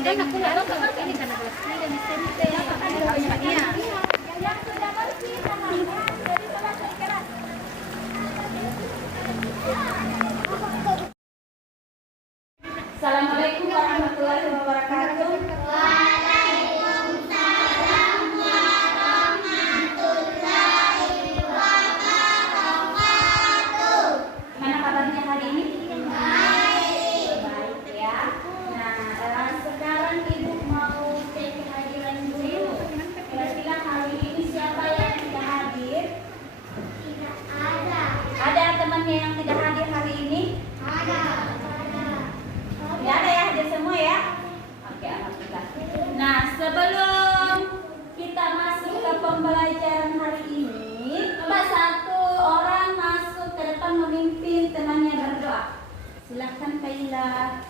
kan aku nggak tahu kalau ini karena kelas 3 dan SMP. Iya. Yang sudah bersih tangannya dari kelas keras. Assalamualaikum warahmatullahi wabarakatuh. Waalaikumsalam warahmatullahi wabarakatuh. Gimana kabarnya hari ini? Baik. Baik ya. Nah, sekarang Ibu mau cek kehadiran dulu. Kira-kira hari ini siapa yang tidak hadir? Tidak ada. Ada temannya yang tidak hadir hari ini? Ada. Tidak ada ya, hadir semua ya? Oke, alhamdulillah. Nah, sebelum kita masuk ke pembelajaran hari ini, coba satu orang masuk ke depan memimpin temannya berdoa. Silahkan Kaila.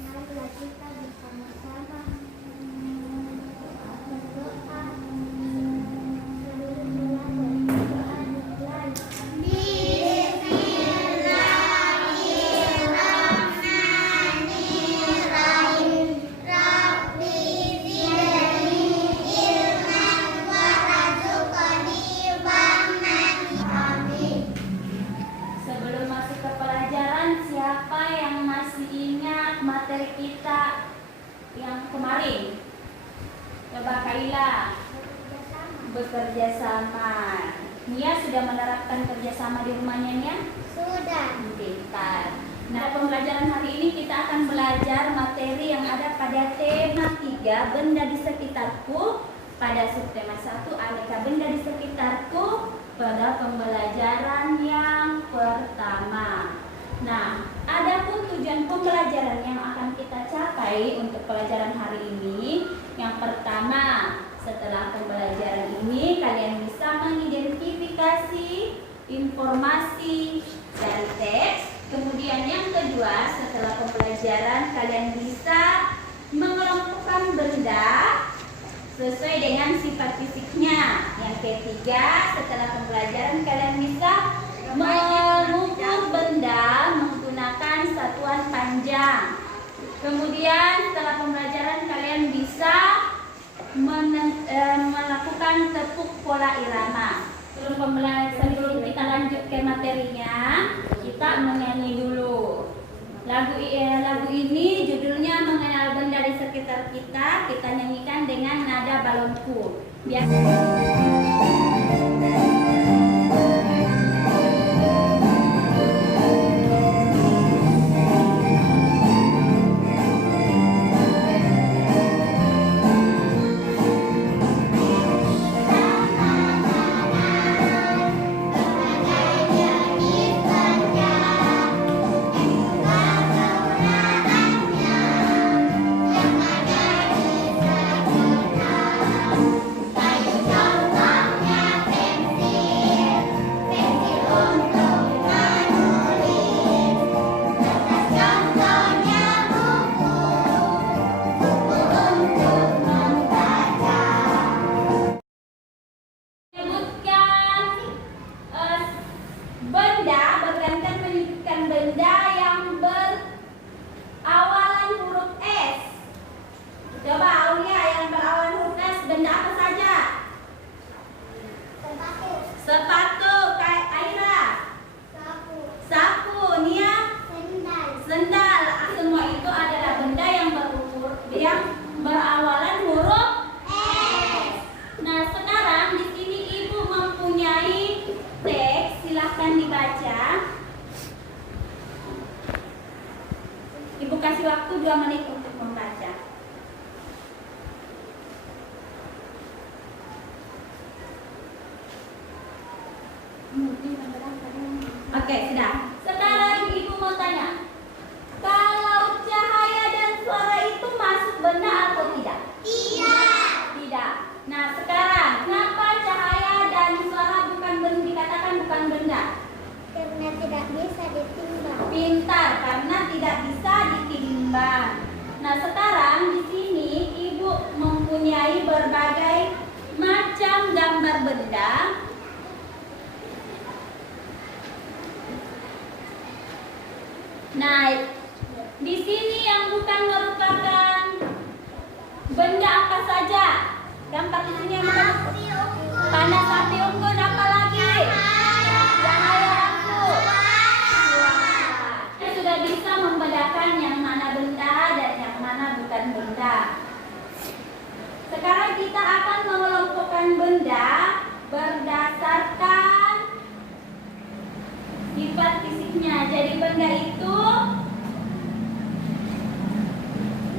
Marilah kita bersama-sama berdoa. Bismillahirrahmanirrahim. Rabbi zidni ilman warzuqni fahman. Amin. Sebelum masuk ke pelajaran, siapa yang masih ingat materi kita yang kemarin? Coba Kaila. Bekerja sama. Nia sudah menerapkan kerjasama di rumahnya Nia? Sudah. Pintar. Nah, pembelajaran hari ini kita akan belajar materi yang ada pada tema 3, benda di sekitarku, pada subtema 1, aneka benda di sekitarku, pada pembelajaran yang pertama. Nah, adapun tujuan pembelajaran yang akan kita capai untuk pelajaran hari ini, yang pertama, setelah pembelajaran ini kalian bisa mengidentifikasi informasi dari teks. Kemudian yang kedua, setelah pembelajaran kalian bisa mengelompokkan benda sesuai dengan sifat fisiknya. Yang ketiga, setelah pembelajaran kalian bisa mengukur benda menggunakan satuan panjang. Kemudian setelah pembelajaran kalian bisa melakukan tepuk pola irama. Sebelum kita lanjut ke materinya, kita menyanyi dulu. Lagu ini judulnya Mengenal Benda di Sekitar Kita. Kita nyanyikan dengan nada balonku. Benda yang berawalan huruf S. Coba Aulia, yang berawalan huruf S, benda apa saja? Sepatu. Sepatu. Aira? Sapu. Nia? Sendal. Semua itu adalah benda yang berawalan huruf S. Nah, sekarang di sini Ibu mempunyai teks, silahkan dibaca. Ibu kasih waktu 2 menit untuk membaca. Oke, sudah. Sekarang Ibu mau tanya, kalau cahaya dan suara itu masuk benda atau tidak? Tidak. Nah, sekarang kenapa cahaya dan suara dikatakan bukan benda? Karena tidak bisa ditimbang. Pintar, karena tidak bisa ditimbang. Nah, sekarang di sini Ibu mempunyai berbagai macam gambar benda. Nah, di sini yang bukan merupakan benda apa saja? Gambar di sini yang bukan panas api unggun, apa lagi? Cahaya lampu. Kita sudah bisa membedakan yang mana benda dan yang mana bukan benda. Sekarang kita akan mengelompokkan benda berdasarkan sifat fisiknya. Jadi benda itu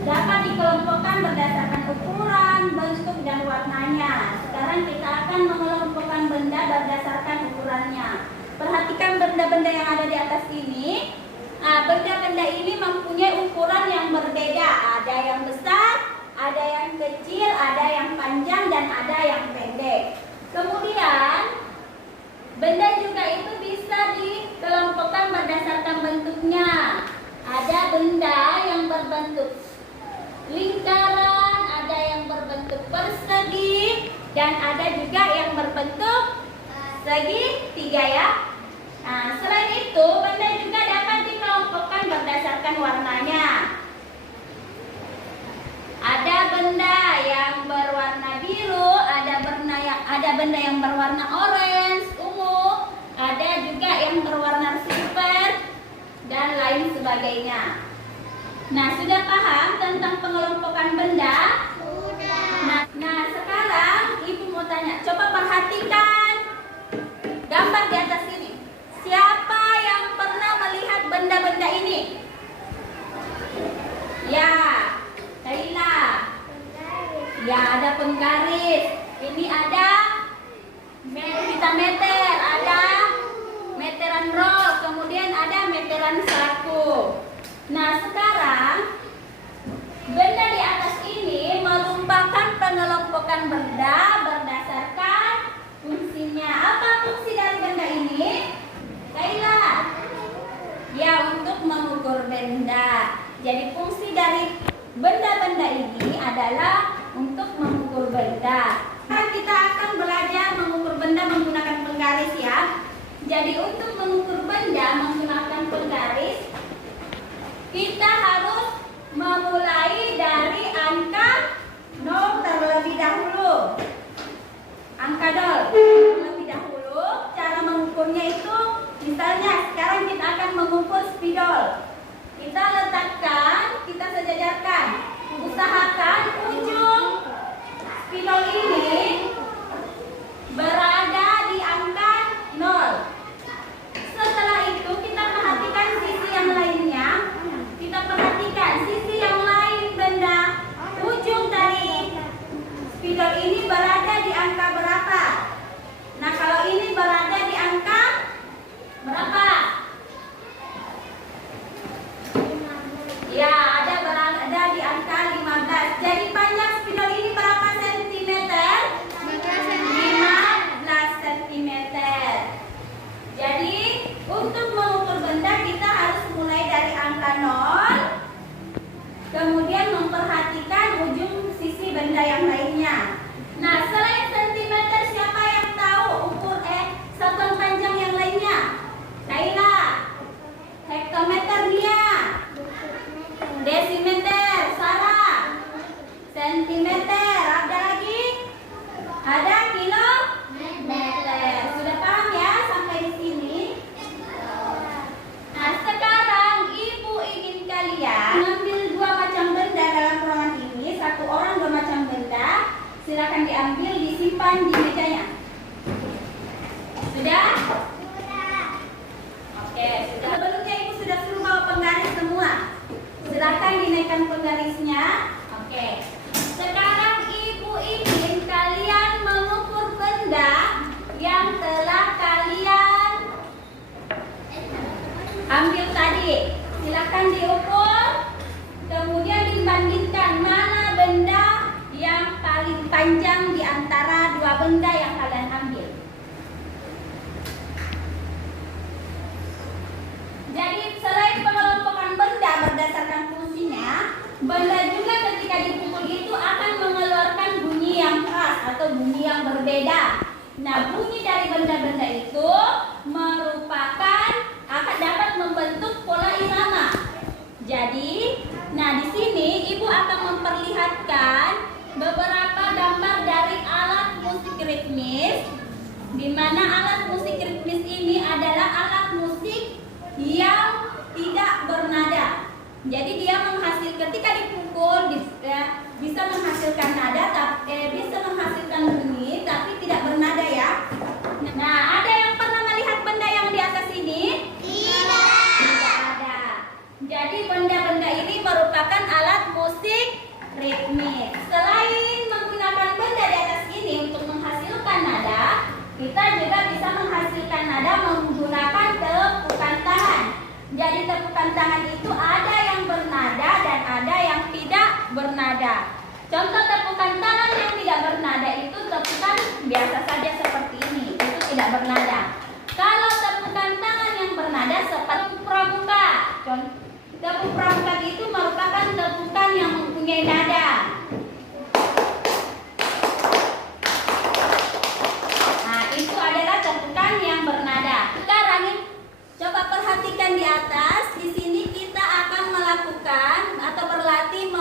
dapat dikelompokkan berdasarkan ukuran, bentuk, dan warnanya. Sekarang kita akan mengelompokkan benda berdasarkan ukurannya. Perhatikan benda-benda yang ada di atas ini. Benda-benda ini mempunyai ukuran yang berbeda. Ada yang besar, ada yang kecil, ada yang panjang, dan ada yang pendek. Kemudian benda juga itu bisa dikelompokkan berdasarkan bentuknya. Ada benda yang berbentuk lingkaran, ada yang berbentuk persegi, dan ada juga yang berbentuk segitiga ya. Nah, selain itu benda juga dapat dikelompokkan berdasarkan warnanya. Ada benda yang berwarna biru, ada benda yang berwarna orange, ungu, ada juga yang berwarna silver, dan lain sebagainya. Nah, sudah paham tentang pengelompokan benda? Sudah. Nah, sekarang Ibu mau tanya, coba perhatikan gambar di atas ini. Siapa yang pernah melihat benda-benda ini? Ya, Kaila. Ya, ada penggaris. Ini ada meter, ada meteran roll, kemudian ada meteran saku. Nah, sekarang benda di atas ini merupakan pengelompokan benda berdasarkan fungsinya. Apa fungsi dari benda ini? Kaila. Ya, untuk mengukur benda. Jadi fungsi dari benda-benda ini adalah untuk mengukur benda. Sekarang kita akan belajar mengukur benda menggunakan penggaris ya. Jadi untuk mengukur benda menggunakan penggaris, kita harus memulai dari angka 0 terlebih dahulu. Angka 0 terlebih dahulu. Cara mengukurnya itu, misalnya sekarang kita akan mengukur spidol. Kita letakkan, kita sejajarkan. Usahakan ujung spidol ini berada di angka 0. Setelah itu kita perhatikan sisi yang lainnya. Kita perhatikan sisi yang lain benda. Ujung dari spidol ini berada di angka berapa? Nah, kalau ini berada di angka berapa? Ya, berada di angka 15. Jadi panjang spidol ini berapa sentimeter? 15 sentimeter. Jadi untuk mengukur benda kita harus mulai dari angka 0, kemudian memperhatikan ujung sisi benda yang lainnya. Nah, selain sentimeter, siapa yang tahu satuan panjang yang lainnya? Kaila. Hektometer dia. Desimeter, Sarah. Sentimeter, ada lagi? Ada kilometer. Sudah paham ya sampai di sini? Nah, sekarang Ibu ingin kalian mengambil 2 macam benda dalam ruangan ini. 1 orang 2 macam benda. Silakan diambil, disimpan di mejanya. Sudah? Oke, sudah. Sebelumnya Ibu sudah suruh bawa penggaris semua. Silakan dinaikkan penggarisnya. Oke. Sekarang Ibu ingin kalian mengukur benda yang telah kalian ambil tadi. Silakan diukur. Kemudian dibandingkan mana benda yang paling panjang di antara 2 benda yang kalian ambil. Jadi selain pengelompokan benda berdasarkan fungsinya, benda juga ketika dipukul itu akan mengeluarkan bunyi yang khas atau bunyi yang berbeda. Nah, bunyi dari benda-benda itu merupakan akan dapat membentuk pola irama. Jadi, nah di sini Ibu akan memperlihatkan beberapa gambar dari alat musik ritmis, di mana alat musik ritmis ini adalah alat musik yang tidak bernada. Jadi dia menghasilkan ketika dipukul bisa menghasilkan nada, bisa menghasilkan bunyi, tapi tidak bernada ya. Nah, ada yang pernah melihat benda yang di atas ini? Tidak ada. Jadi benda-benda ini merupakan alat musik ritmis. Selain menggunakan benda di atas ini untuk menghasilkan nada, kita juga bisa menghasilkan nada menggunakan tepukan tangan. Jadi tepukan tangan itu ada yang bernada dan ada yang tidak bernada. Contoh tepukan tangan yang tidak bernada itu tepukan biasa saja seperti ini, itu tidak bernada. Kalau tepukan tangan yang bernada seperti pramuka. Tepuk pramuka itu merupakan tepukan yang mempunyai nada. Nah, itu adalah tepukan yang bernada. Sekarang coba perhatikan di atas. Di sini kita akan melakukan atau berlatih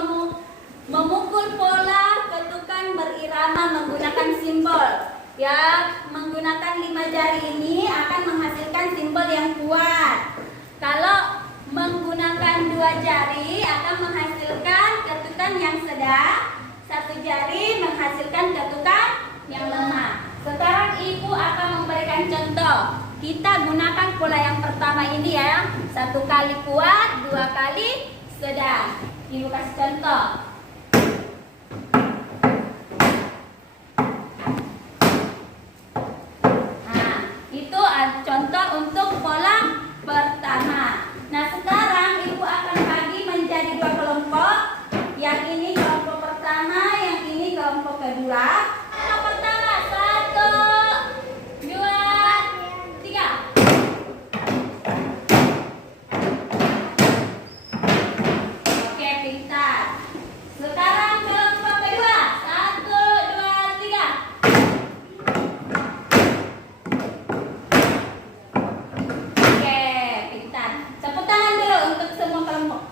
memukul pola ketukan berirama menggunakan simbol. Ya, menggunakan 5 jari ini akan menghasilkan simbol yang kuat. Kalau menggunakan 2 jari akan menghasilkan ketukan yang sedang, 1 jari menghasilkan ketukan yang lemah. Sekarang Ibu akan memberikan contoh. Kita gunakan pola yang pertama ini ya. 1 kali kuat, 2 kali sedang. Ibu kasih contoh. Nah, itu contoh untuk pola pertama. Nah, sekarang Ibu akan bagi menjadi 2 kelompok. Yang ini kelompok pertama, yang ini kelompok kedua. Kelompok pertama, 1, 2, 3. Oke, pintar. Sekarang kelompok kedua, 1, 2, 3. Oke, pintar. Tepuk tangan dulu untuk semua kelompok.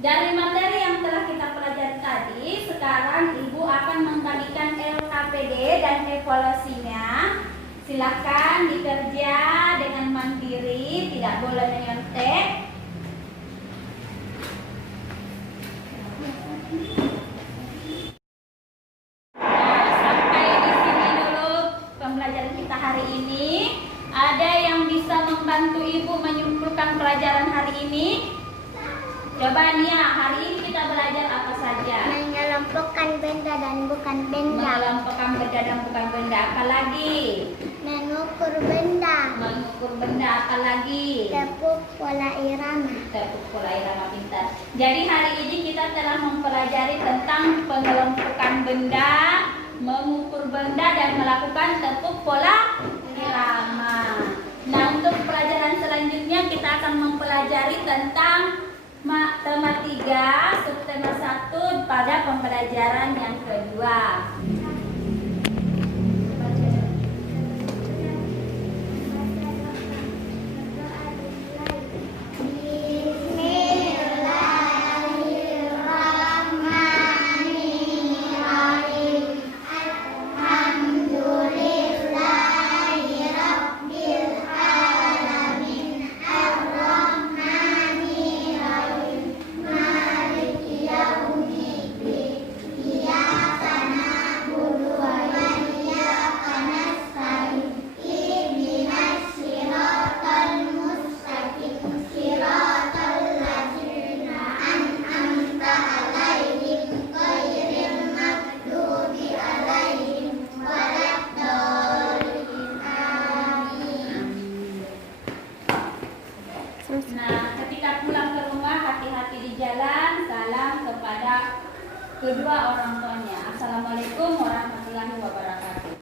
Dari materi yang telah kita pelajari tadi, sekarang Ibu akan membagikan LKPD dan evaluasinya. Silakan dikerja dengan mandiri, tidak boleh menyontek. Sampai di sini dulu pembelajaran kita hari ini. Ada yang bisa membantu Ibu menyimpulkan pelajaran hari ini? Coba Nia, hari ini kita belajar apa saja? Mengelompokkan benda dan bukan benda. Mengelompokkan benda dan bukan benda. Apa lagi? Mengukur benda. Mengukur benda. Apa lagi? Tepuk pola irama. Tepuk pola irama, pintar. Jadi hari ini kita telah mempelajari tentang pengelompokan benda, mengukur benda, dan melakukan tepuk pola irama. Nah, untuk pelajaran selanjutnya kita akan mempelajari tentang tema 3, subtema 1 pada pembelajaran yang kedua. Nah, ketika pulang ke rumah, hati-hati di jalan, salam kepada kedua orang